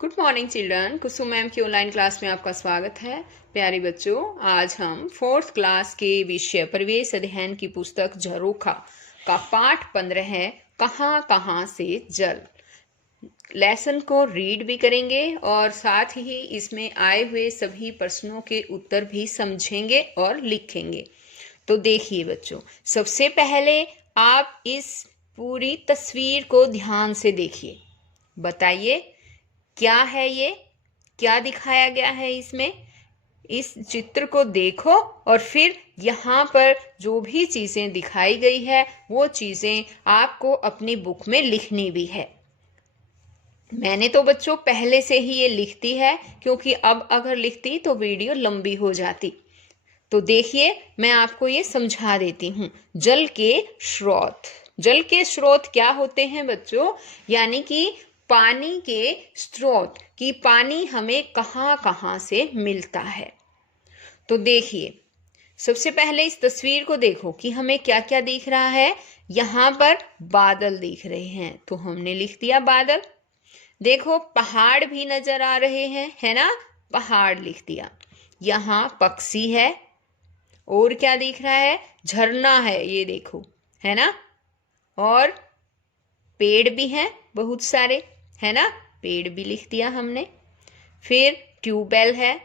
Good morning children. Kusum ma'am की online class में आपका स्वागत है। प्यारे बच्चों, आज हम फोर्थ क्लास के विषय परिवेश अध्ययन की पुस्तक झरोखा का पाठ 15 है, कहाँ कहाँ से जल। लेसन को रीड भी करेंगे और साथ ही इसमें आए हुए सभी प्रश्नों के उत्तर भी समझेंगे और लिखेंगे। तो देखिए बच्चों, सबसे पहले आप इस पूरी तस्वीर को ध्यान से देखिए। बताइए क्या है ये, क्या दिखाया गया है इसमें। इस चित्र को देखो और फिर यहाँ पर जो भी चीजें दिखाई गई है वो चीजें आपको अपनी बुक में लिखनी भी है। मैंने तो बच्चों पहले से ही ये लिखती है, क्योंकि अब अगर लिखती तो वीडियो लंबी हो जाती। तो देखिए, मैं आपको ये समझा देती हूँ। जल के स्रोत, जल के स्रोत क्या होते हैं बच्चों? यानी कि पानी के स्रोत, कि पानी हमें कहाँ कहाँ से मिलता है। तो देखिए, सबसे पहले इस तस्वीर को देखो कि हमें क्या क्या दिख रहा है। यहाँ पर बादल दिख रहे हैं, तो हमने लिख दिया बादल। देखो पहाड़ भी नजर आ रहे हैं, है ना, पहाड़ लिख दिया। यहाँ पक्षी है, और क्या दिख रहा है? झरना है, ये देखो, है ना। और पेड़ भी हैं बहुत सारे, है ना, पेड़ भी लिख दिया हमने। फिर ट्यूबवेल है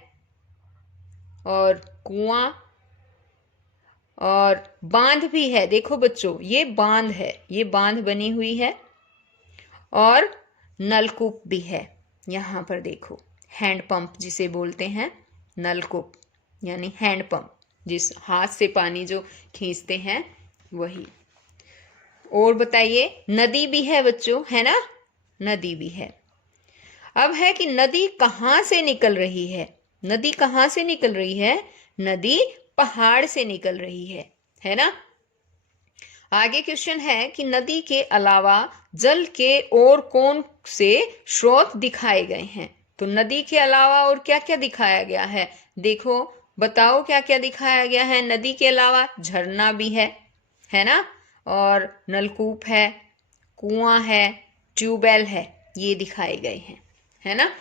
और कुआं और बांध भी है। देखो बच्चों, ये बांध है, ये बांध बनी हुई है। और नलकूप भी है। यहाँ पर देखो, हैंडपंप जिसे बोलते हैं, नलकूप यानी हैंडपंप, जिस हाथ से पानी जो खींचते हैं वही। और बताइए, नदी भी है बच्चों, है ना, नदी भी है। अब है कि नदी कहाँ से निकल रही है। नदी कहाँ से निकल रही है? नदी पहाड़ से निकल रही है ना। आगे क्वेश्चन है कि नदी के अलावा जल के और कौन से स्रोत दिखाए गए हैं। तो नदी के अलावा और क्या क्या दिखाया गया है? देखो, बताओ क्या क्या दिखाया गया है। नदी के अलावा झरना भी है ना, और नलकूप है, कुआं है, ट्यूबवेल है, ये दिखाए गए हैं, है ना।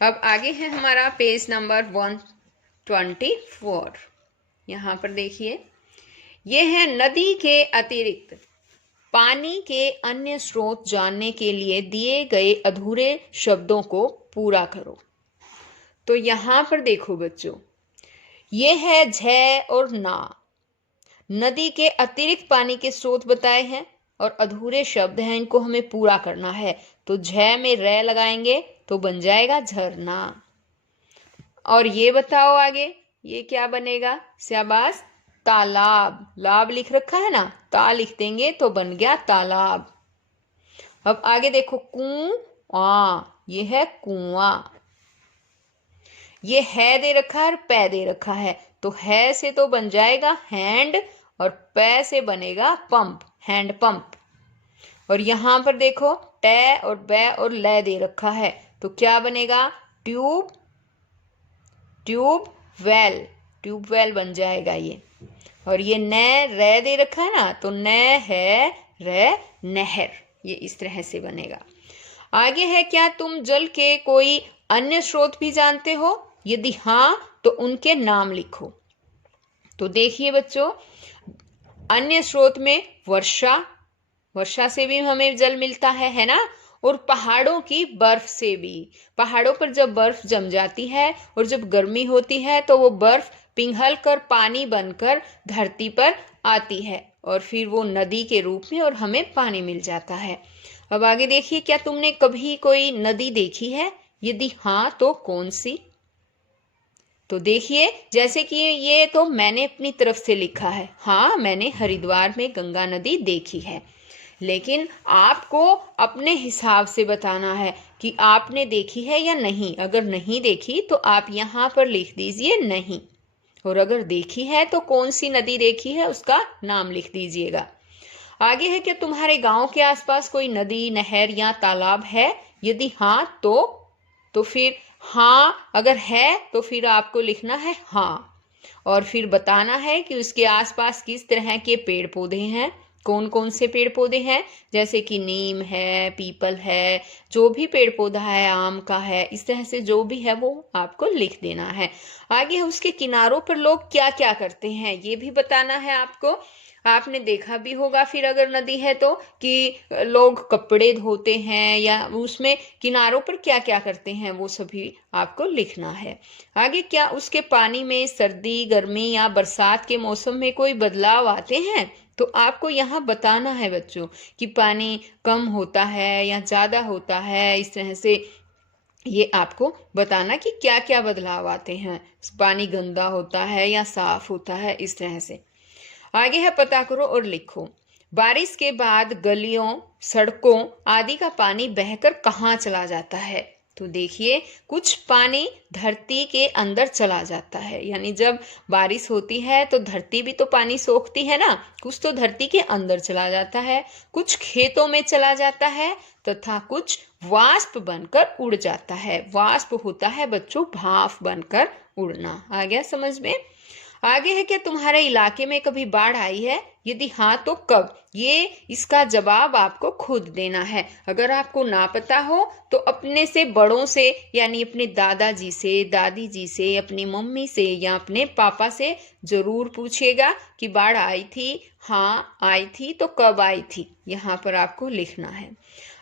अब आगे है हमारा पेज नंबर 124। यहाँ पर देखिए, ये है नदी के अतिरिक्त पानी के अन्य स्रोत जानने के लिए दिए गए अधूरे शब्दों को पूरा करो। तो यहाँ पर देखो बच्चों, ये है झ और ना। नदी के अतिरिक्त पानी के स्रोत बताए हैं और अधूरे शब्द हैं, इनको हमें पूरा करना है। तो झ में रे लगाएंगे तो बन जाएगा झरना। और ये बताओ आगे, ये क्या बनेगा? शाबाश, तालाब। लाभ लिख रखा है ना, ता लिख देंगे तो बन गया तालाब। अब आगे देखो, कुआं, ये है कुआं। ये है दे रखा है और पै दे रखा है, तो है से तो बन जाएगा हैंड और पै से बनेगा पंप, हैंड पंप। और यहां पर देखो, टे और बै और ले दे रखा है, तो क्या बनेगा? Tube, tube well, tube well बन जाएगा ये। और ये न रे दे रखा है ना, तो न है रे नहर, ये इस तरह से बनेगा। आगे है, क्या तुम जल के कोई अन्य स्रोत भी जानते हो? यदि हाँ तो उनके नाम लिखो। तो देखिए बच्चों, अन्य स्रोत में वर्षा, वर्षा से भी हमें जल मिलता है ना। और पहाड़ों की बर्फ से भी, पहाड़ों पर जब बर्फ जम जाती है और जब गर्मी होती है तो वो बर्फ पिघल कर पानी बनकर धरती पर आती है और फिर वो नदी के रूप में और हमें पानी मिल जाता है। अब आगे देखिए, क्या तुमने कभी कोई नदी देखी है? यदि हाँ तो कौन सी? तो देखिए, जैसे कि ये तो मैंने अपनी तरफ से लिखा है, हाँ मैंने हरिद्वार में गंगा नदी देखी है। लेकिन आपको अपने हिसाब से बताना है कि आपने देखी है या नहीं। अगर नहीं देखी तो आप यहाँ पर लिख दीजिए नहीं, और अगर देखी है तो कौन सी नदी देखी है उसका नाम लिख दीजिएगा। आगे है, क्या तुम्हारे गांव के आसपास कोई नदी, नहर या तालाब है? यदि हाँ तो फिर हाँ, अगर है तो फिर आपको लिखना है हाँ, और फिर बताना है कि उसके आसपास किस तरह के पेड़ पौधे हैं, कौन कौन से पेड़ पौधे हैं, जैसे कि नीम है, पीपल है, जो भी पेड़ पौधा है, आम का है, इस तरह से जो भी है वो आपको लिख देना है। आगे है उसके किनारों पर लोग क्या क्या करते हैं, ये भी बताना है आपको। आपने देखा भी होगा फिर अगर नदी है तो कि लोग कपड़े धोते हैं या उसमें किनारों पर क्या क्या करते हैं वो सभी आपको लिखना है। आगे क्या उसके पानी में सर्दी, गर्मी या बरसात के मौसम में कोई बदलाव आते हैं, तो आपको यहाँ बताना है बच्चों कि पानी कम होता है या ज़्यादा होता है, इस तरह से ये आपको बताना कि क्या क्या बदलाव आते हैं, पानी गंदा होता है या साफ होता है, इस तरह से। आगे है पता करो और लिखो। बारिश के बाद गलियों, सड़कों आदि का पानी बहकर कहाँ चला जाता है, तो देखिए कुछ पानी धरती के अंदर चला जाता है, यानी जब बारिश होती है तो धरती भी तो पानी सोखती है ना, कुछ तो धरती के अंदर चला जाता है, कुछ खेतों में चला जाता है तथा कुछ वाष्प बनकर उड़ जाता है। वाष्प होता है बच्चों भाप बनकर उड़ना। आ गया समझ में। आगे है क्या तुम्हारे इलाके में कभी बाढ़ आई है, यदि हाँ तो कब, ये इसका जवाब आपको खुद देना है। अगर आपको ना पता हो तो अपने से बड़ों से यानी अपने दादाजी से, दादी जी से, अपनी मम्मी से या अपने पापा से जरूर पूछिएगा कि बाढ़ आई थी, हाँ आई थी तो कब आई थी, यहाँ पर आपको लिखना है।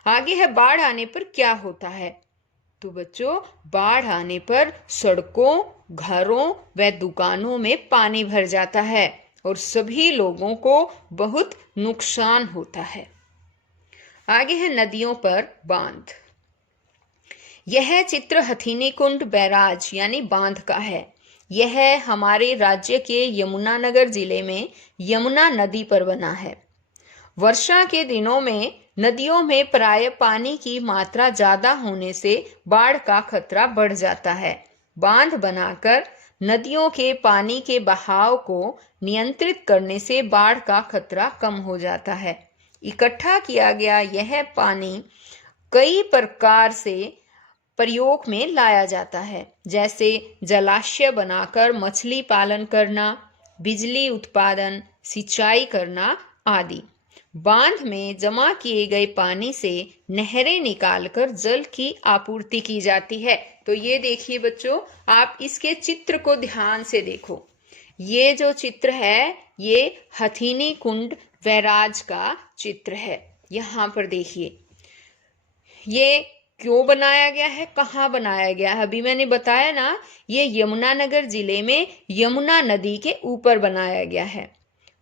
आगे है बाढ़ आने पर क्या होता है, तो बच्चों बाढ़ आने पर सड़कों, घरों व दुकानों में पानी भर जाता है और सभी लोगों को बहुत नुकसान होता है। आगे है नदियों पर बांध। यह चित्र हथीनी कुंड बैराज यानी बांध का है। यह हमारे राज्य के यमुनानगर जिले में यमुना नदी पर बना है। वर्षा के दिनों में नदियों में प्राय पानी की मात्रा ज्यादा होने से बाढ़ का खतरा बढ़ जाता है। बांध बनाकर नदियों के पानी के बहाव को नियंत्रित करने से बाढ़ का खतरा कम हो जाता है। इकट्ठा किया गया यह पानी कई प्रकार से प्रयोग में लाया जाता है, जैसे जलाशय बनाकर मछली पालन करना, बिजली उत्पादन, सिंचाई करना आदि। बांध में जमा किए गए पानी से नहरें निकालकर जल की आपूर्ति की जाती है। तो ये देखिए बच्चों, आप इसके चित्र को ध्यान से देखो। ये जो चित्र है ये हथीनी कुंड बैराज का चित्र है। यहाँ पर देखिए ये क्यों बनाया गया है, कहाँ बनाया गया है, अभी मैंने बताया ना, ये यमुनानगर जिले में यमुना नदी के ऊपर बनाया गया है।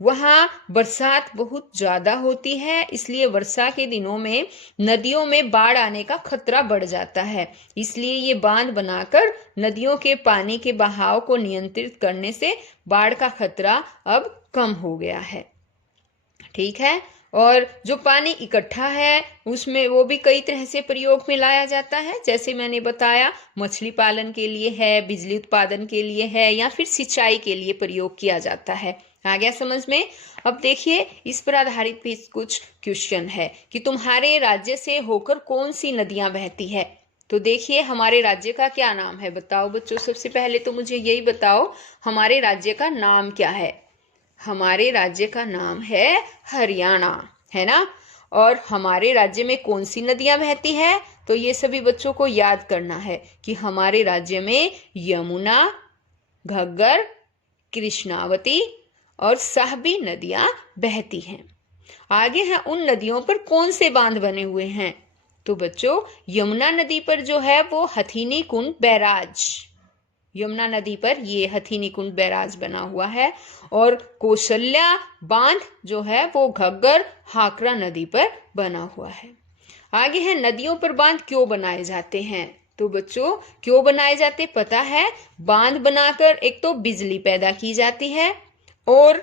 वहाँ बरसात बहुत ज़्यादा होती है, इसलिए वर्षा के दिनों में नदियों में बाढ़ आने का खतरा बढ़ जाता है। इसलिए ये बांध बनाकर नदियों के पानी के बहाव को नियंत्रित करने से बाढ़ का खतरा अब कम हो गया है। ठीक है। और जो पानी इकट्ठा है उसमें वो भी कई तरह से प्रयोग में लाया जाता है, जैसे मैंने बताया मछली पालन के लिए है, बिजली उत्पादन के लिए है या फिर सिंचाई के लिए प्रयोग किया जाता है। आ गया समझ में। अब देखिए इस पर आधारित भी कुछ क्वेश्चन है कि तुम्हारे राज्य से होकर कौन सी नदियां बहती है। तो देखिए हमारे राज्य का क्या नाम है, बताओ बच्चों। सबसे पहले तो मुझे यही बताओ हमारे राज्य का नाम क्या है। हमारे राज्य का नाम है हरियाणा, है ना। और हमारे राज्य में कौन सी नदियां बहती है, तो ये सभी बच्चों को याद करना है कि हमारे राज्य में यमुना, घग्गर, कृष्णावती और साहबी नदियां बहती हैं। आगे हैं उन नदियों पर कौन से बांध बने हुए हैं, तो बच्चों यमुना नदी पर जो है वो हथीनी कुंड बैराज, यमुना नदी पर ये हथीनी कुंड बैराज बना हुआ है। और कौशल्या बांध जो है वो घग्गर हाकरा नदी पर बना हुआ है। आगे है नदियों पर बांध क्यों बनाए जाते हैं, तो बच्चों क्यों बनाए जाते पता है। बांध बनाकर एक तो बिजली पैदा की जाती है और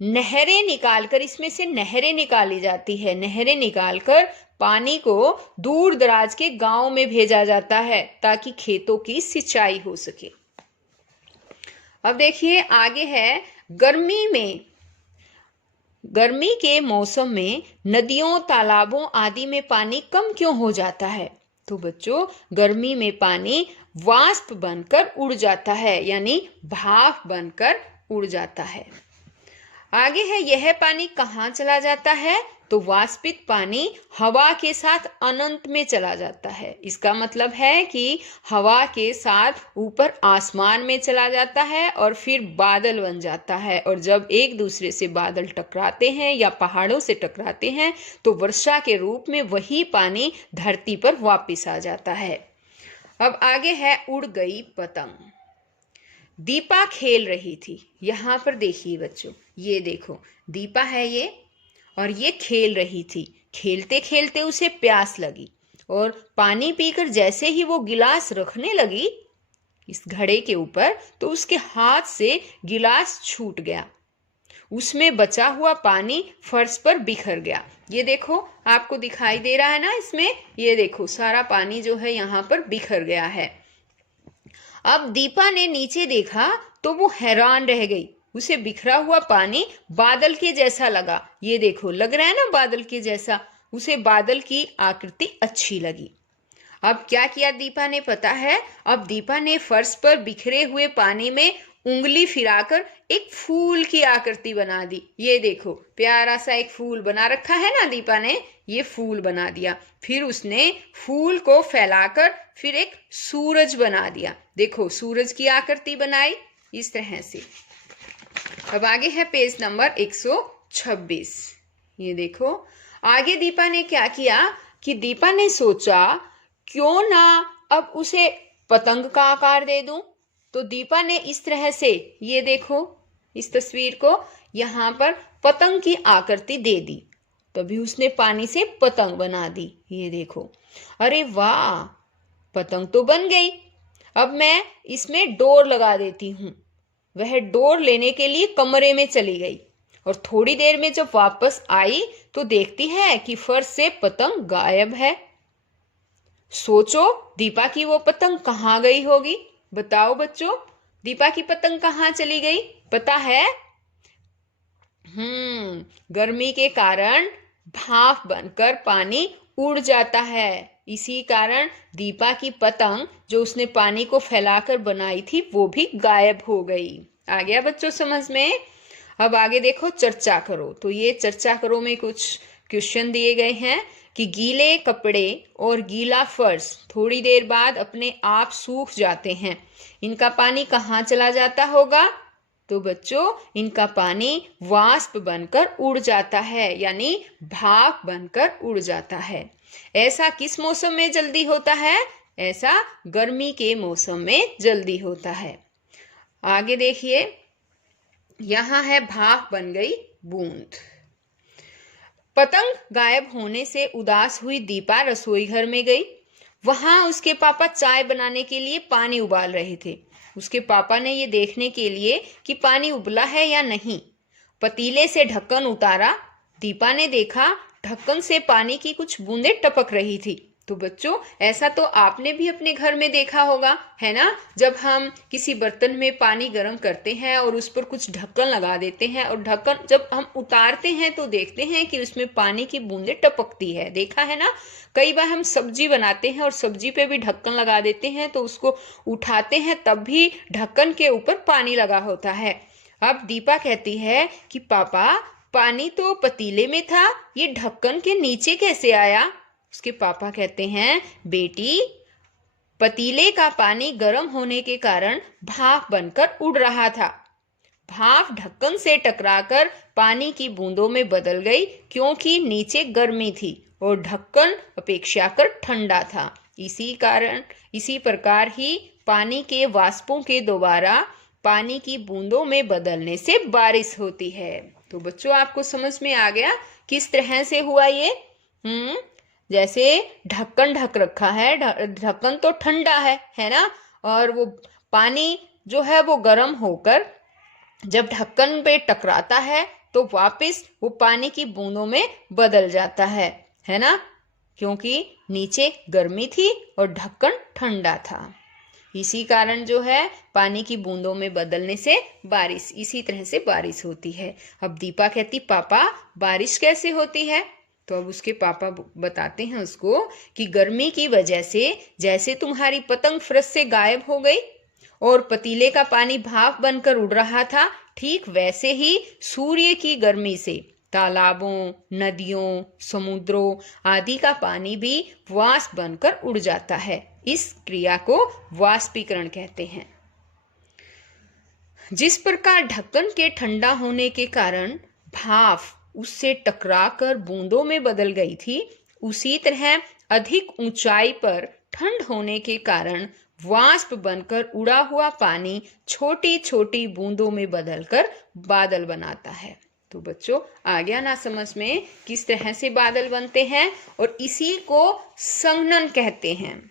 नहरें निकालकर, इसमें से नहरें निकाली जाती है, नहरें निकालकर पानी को दूर दराज के गांव में भेजा जाता है ताकि खेतों की सिंचाई हो सके। अब देखिए आगे है गर्मी में, गर्मी के मौसम में नदियों, तालाबों आदि में पानी कम क्यों हो जाता है, तो बच्चों गर्मी में पानी वाष्प बनकर उड़ जाता है, यानी भाप बनकर उड़ जाता है। आगे है यह पानी कहाँ चला जाता है? तो वाष्पित पानी हवा के साथ अनंत में चला जाता है। इसका मतलब है कि हवा के साथ ऊपर आसमान में चला जाता है और फिर बादल बन जाता है, और जब एक दूसरे से बादल टकराते हैं या पहाड़ों से टकराते हैं तो वर्षा के रूप में वही पानी धरती पर वापस आ जाता है। अब आगे है उड़ गई पतंग। दीपा खेल रही थी। यहाँ पर देखिए बच्चों, ये देखो दीपा है ये, और ये खेल रही थी। खेलते खेलते उसे प्यास लगी और पानी पीकर जैसे ही वो गिलास रखने लगी इस घड़े के ऊपर, तो उसके हाथ से गिलास छूट गया। उसमें बचा हुआ पानी फर्श पर बिखर गया। ये देखो, आपको दिखाई दे रहा है ना इसमें, ये देखो सारा पानी जो है यहाँ पर बिखर गया है। अब दीपा ने नीचे देखा तो वो हैरान रह गई। उसे बिखरा हुआ पानी बादल के जैसा लगा। ये देखो, लग रहा है ना बादल के जैसा। उसे बादल की आकृति अच्छी लगी। अब क्या किया दीपा ने पता है? अब दीपा ने फर्श पर बिखरे हुए पानी में उंगली फिराकर एक फूल की आकृति बना दी। ये देखो, प्यारा सा एक फूल बना रखा है ना दीपा ने, ये फूल बना दिया। फिर उसने फूल को फैलाकर फिर एक सूरज बना दिया। देखो, सूरज की आकृति बनाई इस तरह से। अब आगे है पेज नंबर 126। ये देखो, आगे दीपा ने क्या किया कि दीपा ने सोचा क्यों ना अब उसे पतंग का आकार दे दूं। तो दीपा ने इस तरह से, ये देखो इस तस्वीर को, यहाँ पर पतंग की आकृति दे दी। तभी उसने पानी से पतंग बना दी। ये देखो, अरे वाह, पतंग तो बन गई। अब मैं इसमें डोर लगा देती हूँ। वह डोर लेने के लिए कमरे में चली गई और थोड़ी देर में जब वापस आई तो देखती है कि फर्श से पतंग गायब है। सोचो दीपा की वो पतंग कहाँ गई होगी? बताओ बच्चों, दीपा की पतंग कहाँ चली गई? पता है? गर्मी के कारण भाप बनकर पानी उड़ जाता है। इसी कारण दीपा की पतंग जो उसने पानी को फैलाकर बनाई थी वो भी गायब हो गई। आ गया बच्चों समझ में? अब आगे देखो, चर्चा करो। तो ये चर्चा करो में कुछ क्वेश्चन दिए गए हैं कि गीले कपड़े और गीला फर्श थोड़ी देर बाद अपने आप सूख जाते हैं। इनका पानी कहाँ चला जाता होगा? तो बच्चों, इनका पानी वाष्प बनकर उड़ जाता है, यानी भाप बनकर उड़ जाता है। ऐसा किस मौसम में जल्दी होता है? ऐसा गर्मी के मौसम में जल्दी होता है। आगे देखिए, यहाँ है भाप बन गई बूंद। पतंग गायब होने से उदास हुई दीपा रसोई घर में गई। वहां उसके पापा चाय बनाने के लिए पानी उबाल रहे थे। उसके पापा ने ये देखने के लिए कि पानी उबला है या नहीं, पतीले से ढक्कन उतारा। दीपा ने देखा ढक्कन से पानी की कुछ बूंदें टपक रही थी। तो बच्चों, ऐसा तो आपने भी अपने घर में देखा होगा, है ना? जब हम किसी बर्तन में पानी गर्म करते हैं और उस पर कुछ ढक्कन लगा देते हैं और ढक्कन जब हम उतारते हैं तो देखते हैं कि उसमें पानी की बूंदें टपकती है। देखा है ना? कई बार हम सब्जी बनाते हैं और सब्जी पे भी ढक्कन लगा देते हैं, तो उसको उठाते हैं तब भी ढक्कन के ऊपर पानी लगा होता है। अब दीपा कहती है कि पापा, पानी तो पतीले में था, ये ढक्कन के नीचे कैसे आया? उसके पापा कहते हैं, बेटी, पतीले का पानी गर्म होने के कारण भाप बनकर उड़ रहा था। भाप ढक्कन से टकराकर पानी की बूंदों में बदल गई क्योंकि नीचे गर्मी थी और ढक्कन अपेक्षाकृत ठंडा था। इसी प्रकार ही पानी के वाष्पों के दोबारा पानी की बूंदों में बदलने से बारिश होती है। तो बच्चों, आपको समझ में आ गया किस तरह से हुआ ये? जैसे ढक्कन ढक रखा है, ढक्कन तो ठंडा है ना? और वो पानी जो है वो गर्म होकर जब ढक्कन पे टकराता है तो वापस वो पानी की बूंदों में बदल जाता है ना? क्योंकि नीचे गर्मी थी और ढक्कन ठंडा था। इसी कारण जो है पानी की बूंदों में बदलने से बारिश, इसी तरह से बारिश होती है। अब दीपा कहती, पापा, बारिश कैसे होती है? तो अब उसके पापा बताते हैं उसको कि गर्मी की वजह से जैसे तुम्हारी पतंग फर्श से गायब हो गई और पतीले का पानी भाप बनकर उड़ रहा था, ठीक वैसे ही सूर्य की गर्मी से तालाबों, नदियों, समुद्रों आदि का पानी भी वाष्प बनकर उड़ जाता है। इस क्रिया को वाष्पीकरण कहते हैं। जिस प्रकार ढक्कन के ठंडा होने के कारण भाप उससे टकराकर बूंदों में बदल गई थी, उसी तरह अधिक ऊंचाई पर ठंड होने के कारण वाष्प बनकर उड़ा हुआ पानी छोटी छोटी बूंदों में बदलकर बादल बनाता है। तो बच्चों, आ गया ना समझ में किस तरह से बादल बनते हैं, और इसी को संघनन कहते हैं।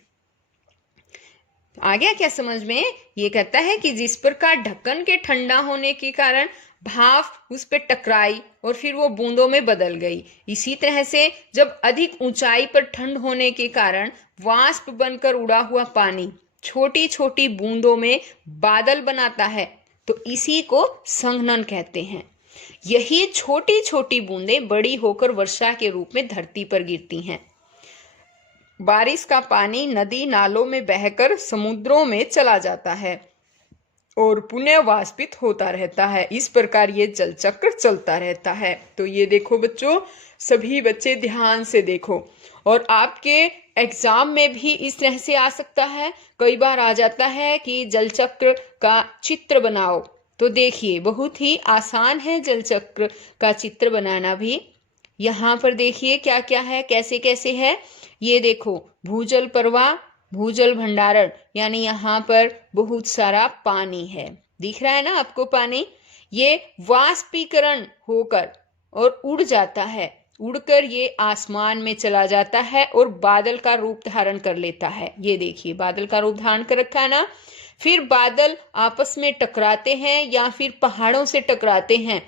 आ गया क्या समझ में? ये कहता है कि जिस प्रकार ढक्कन के ठंडा होने के कारण भाप उस पर टकराई और फिर वो बूंदों में बदल गई, इसी तरह से जब अधिक ऊंचाई पर ठंड होने के कारण वाष्प बनकर उड़ा हुआ पानी छोटी छोटी बूंदों में बादल बनाता है, तो इसी को संघनन कहते हैं। यही छोटी छोटी बूंदें बड़ी होकर वर्षा के रूप में धरती पर गिरती हैं। बारिश का पानी नदी नालों में बहकर समुद्रों में चला जाता है और पुनः वाष्पित होता रहता है। इस प्रकार ये जल चक्र चलता रहता है। तो ये देखो बच्चों, सभी बच्चे ध्यान से देखो, और आपके एग्जाम में भी इस तरह से आ सकता है। कई बार आ जाता है कि जल चक्र का चित्र बनाओ, तो देखिए बहुत ही आसान है जल चक्र का चित्र बनाना भी। यहाँ पर देखिए क्या क्या है, कैसे कैसे है। ये देखो, भूजल प्रवाह, भूजल भंडारण, यानी यहाँ पर बहुत सारा पानी है, दिख रहा है ना आपको पानी। ये वाष्पीकरण होकर और उड़ जाता है, उड़कर ये आसमान में चला जाता है और बादल का रूप धारण कर लेता है। ये देखिए बादल का रूप धारण कर रखा है ना। फिर बादल आपस में टकराते हैं या फिर पहाड़ों से टकराते हैं,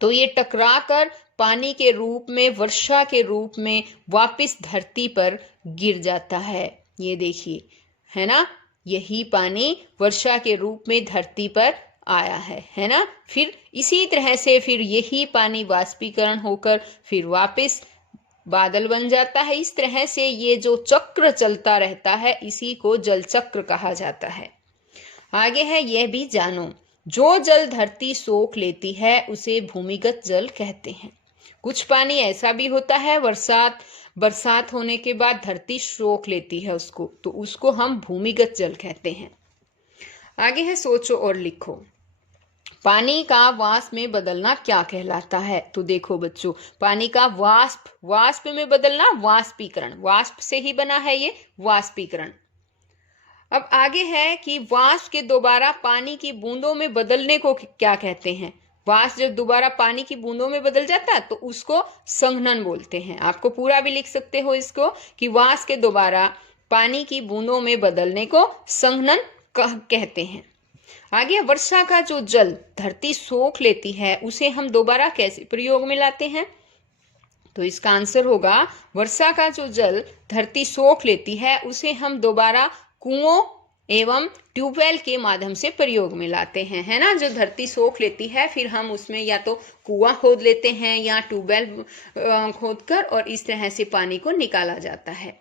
तो ये टकरा कर पानी के रूप में, वर्षा के रूप में वापस धरती पर गिर जाता है। ये देखिए, है ना, यही पानी वर्षा के रूप में धरती पर आया है ना। फिर इसी तरह से फिर यही पानी वाष्पीकरण होकर फिर वापस बादल बन जाता है। इस तरह से ये जो चक्र चलता रहता है, इसी को जल चक्र कहा जाता है। आगे है, यह भी जानो, जो जल धरती सोख लेती है उसे भूमिगत जल कहते हैं। कुछ पानी ऐसा भी होता है, बरसात होने के बाद धरती सोख लेती है उसको, तो उसको हम भूमिगत जल कहते हैं। आगे है, सोचो और लिखो, पानी का वाष्प में बदलना क्या कहलाता है? तो देखो बच्चों, पानी का वाष्प में बदलना वाष्पीकरण, वाष्प से ही बना है ये वाष्पीकरण। अब आगे है कि वाष्प के दोबारा पानी की बूंदों में बदलने को क्या कहते हैं? वाष्प जब दोबारा पानी की बूंदों में बदल जाता है तो उसको संघनन बोलते हैं। आपको पूरा भी लिख सकते हो इसको कि वाष्प के दोबारा पानी की बूंदों में बदलने को संघनन कहते हैं। आगे, वर्षा का जो जल धरती सोख लेती है उसे हम दोबारा कैसे प्रयोग में लाते हैं? तो इसका आंसर होगा, वर्षा का जो जल धरती सोख लेती है उसे हम दोबारा कुओं एवं ट्यूबवेल के माध्यम से प्रयोग में लाते हैं, है ना। जो धरती सोख लेती है फिर हम उसमें या तो कुआं खोद लेते हैं या ट्यूबवेल खोदकर, और इस तरह से पानी को निकाला जाता है।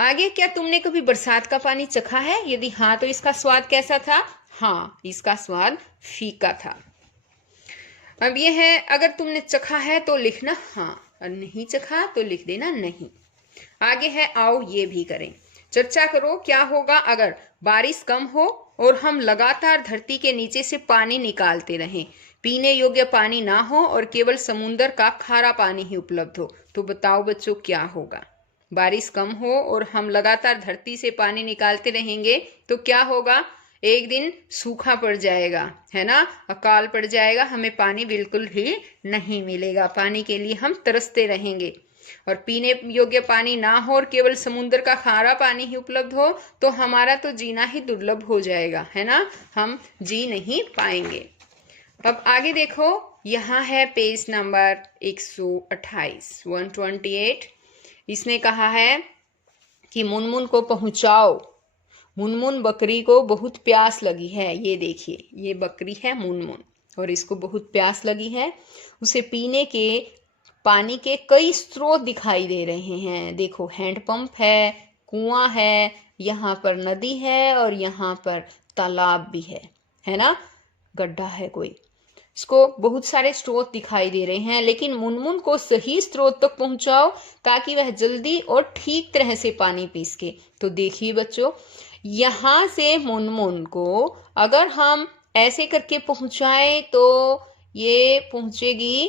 आगे, क्या तुमने कभी बरसात का पानी चखा है? यदि हाँ तो इसका स्वाद कैसा था? हाँ, इसका स्वाद फीका था। अब यह है, अगर तुमने चखा है तो लिखना हाँ, और नहीं चखा तो लिख देना नहीं। आगे है, आओ ये भी करें, चर्चा करो क्या होगा अगर बारिश कम हो और हम लगातार धरती के नीचे से पानी निकालते रहें, पीने योग्य पानी ना हो और केवल समुद्र का खारा पानी ही उपलब्ध हो। तो बताओ बच्चों क्या होगा? बारिश कम हो और हम लगातार धरती से पानी निकालते रहेंगे तो क्या होगा? एक दिन सूखा पड़ जाएगा, है ना, अकाल पड़ जाएगा, हमें पानी बिल्कुल भी नहीं मिलेगा, पानी के लिए हम तरसते रहेंगे। और पीने योग्य पानी ना हो और केवल समुद्र का खारा पानी ही उपलब्ध हो तो हमारा तो जीना ही दुर्लभ हो जाएगा, है ना, हम जी नहीं पाएंगे। अब आगे देखो, यहाँ है पेज नंबर 128 128। इसने कहा है कि मुनमुन को पहुंचाओ, मुनमुन बकरी को बहुत प्यास लगी है। ये देखिए, ये बकरी है मुनमुन और इसको बहुत प्यास लगी है। उसे पीने के पानी के कई स्रोत दिखाई दे रहे हैं। देखो, हैंडपंप है, कुआं है, यहाँ पर नदी है और यहाँ पर तालाब भी है ना, गड्ढा है कोई। इसको बहुत सारे स्रोत दिखाई दे रहे हैं, लेकिन मुनमुन को सही स्रोत तक पहुंचाओ ताकि वह जल्दी और ठीक तरह से पानी पी सके। तो देखिए बच्चों, यहाँ से मुनमुन को अगर हम ऐसे करके पहुंचाए तो ये पहुंचेगी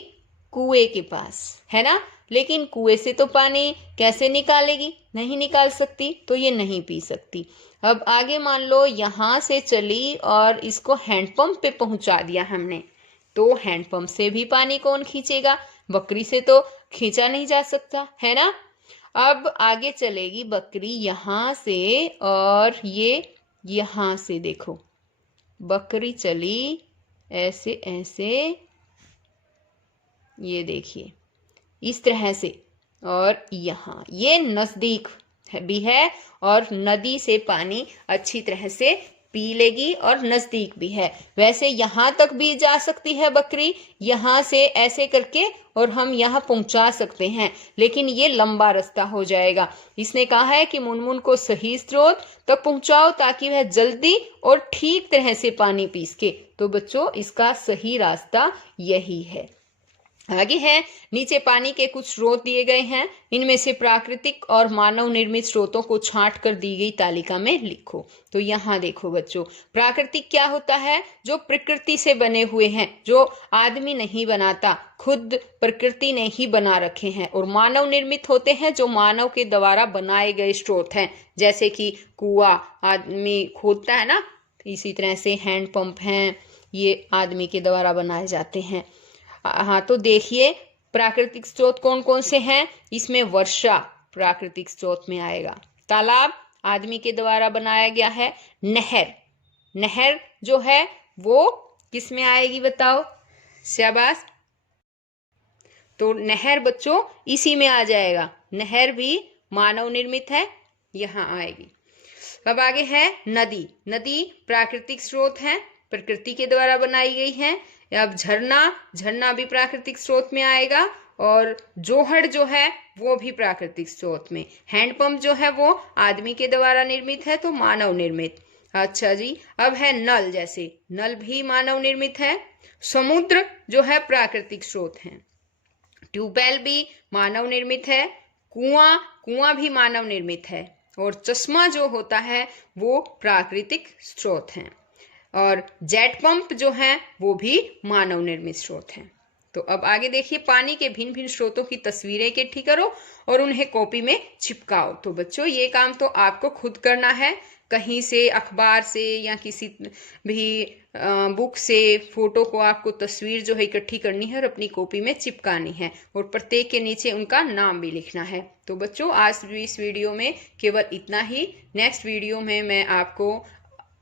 कुएं के पास, है ना। लेकिन कुएं से तो पानी कैसे निकालेगी, नहीं निकाल सकती, तो ये नहीं पी सकती। अब आगे मान लो यहाँ से चली और इसको हैंडपंप पे पहुंचा दिया हमने, तो हैंडपंप से भी पानी कौन खींचेगा, बकरी से तो खींचा नहीं जा सकता, है ना। अब आगे चलेगी बकरी यहाँ से और ये यहाँ से, देखो बकरी चली ऐसे ऐसे, ये देखिए इस तरह से, और यहाँ ये नजदीक भी है और नदी से पानी अच्छी तरह से पी लेगी और नजदीक भी है। वैसे यहाँ तक भी जा सकती है बकरी, यहाँ से ऐसे करके और हम यहाँ पहुंचा सकते हैं, लेकिन ये लंबा रास्ता हो जाएगा। इसने कहा है कि मुनमुन को सही स्रोत तक पहुंचाओ ताकि वह जल्दी और ठीक तरह से पानी पी सके। तो बच्चों, इसका सही रास्ता यही है। आगे है, नीचे पानी के कुछ स्रोत दिए गए हैं, इनमें से प्राकृतिक और मानव निर्मित स्रोतों को छांट कर दी गई तालिका में लिखो। तो यहाँ देखो बच्चों, प्राकृतिक क्या होता है, जो प्रकृति से बने हुए हैं, जो आदमी नहीं बनाता, खुद प्रकृति ने ही बना रखे हैं। और मानव निर्मित होते हैं, जो मानव के द्वारा बनाए गए स्रोत हैं, जैसे कि कुआं आदमी खोदता है ना, इसी तरह से हैंडपंप हैं, ये आदमी के द्वारा बनाए जाते हैं। हाँ, तो देखिए प्राकृतिक स्रोत कौन कौन से हैं, इसमें वर्षा प्राकृतिक स्रोत में आएगा, तालाब आदमी के द्वारा बनाया गया है, नहर जो है वो किस में आएगी बताओ, शाबाश। तो नहर बच्चों इसी में आ जाएगा, नहर भी मानव निर्मित है, यहाँ आएगी। अब आगे है नदी प्राकृतिक स्रोत है, प्रकृति के द्वारा बनाई गई है। अब झरना भी प्राकृतिक स्रोत में आएगा, और जोहड़ जो है वो भी प्राकृतिक स्रोत में। हैंडपंप जो है वो आदमी के द्वारा निर्मित है, तो मानव निर्मित। अच्छा जी, अब है नल, जैसे नल भी मानव निर्मित है। समुद्र जो है प्राकृतिक स्रोत है। ट्यूबवेल भी मानव निर्मित है। कुआं भी मानव निर्मित है। और चश्मा जो होता है वो प्राकृतिक स्रोत है। और जेट पंप जो है वो भी मानव निर्मित स्रोत है। तो अब आगे देखिए, पानी के भिन्न भिन्न स्रोतों की तस्वीरें इकट्ठी करो और उन्हें कॉपी में चिपकाओ। तो बच्चों, ये काम तो आपको खुद करना है, कहीं से अखबार से या किसी भी बुक से फोटो को आपको तस्वीर जो है इकट्ठी करनी है और अपनी कॉपी में चिपकानी है, और प्रत्येक के नीचे उनका नाम भी लिखना है। तो बच्चों, आज इस वीडियो में केवल इतना ही। नेक्स्ट वीडियो में मैं आपको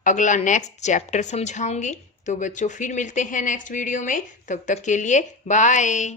अगला नेक्स्ट चैप्टर समझाऊंगी। तो बच्चों, फिर मिलते हैं नेक्स्ट वीडियो में, तब तक के लिए बाय।